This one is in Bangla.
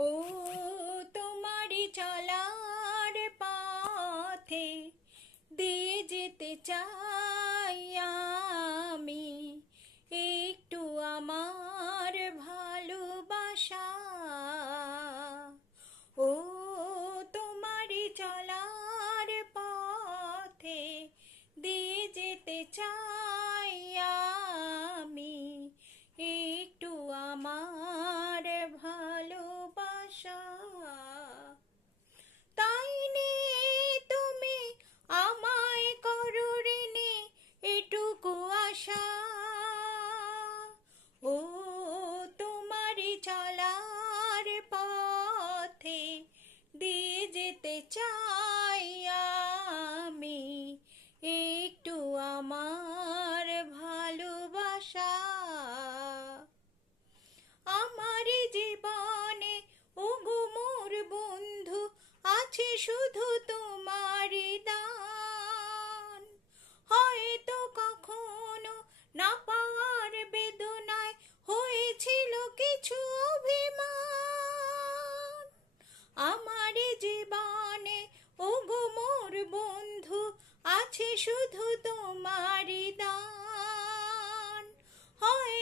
ও তোমারি চলার পথে দিয়ে যেতে চাই আমি একটু আমার ভালোবাসা। ও তোমারি চলার পথে দিয়ে যেতে চাই আমি একটু আমার ভালোবাসা। তাই নিয়ে তুমি আমায় করো ঋণী এটুকু আশা। ও তোমারি চলার পথে দিয়ে যেতে চাই আমি একটু আমার ভালোবাসা। আমার জীবনে ওগো মোর বন্ধু আছে শুধু তোমারই দান। হয়তো কখনো না পাওয়ার বেদনায় হয়েছিল কিছু অভিমান। আমার জীবনে ওগো মোর বন্ধু আছে শুধু তোমারই দান। হয়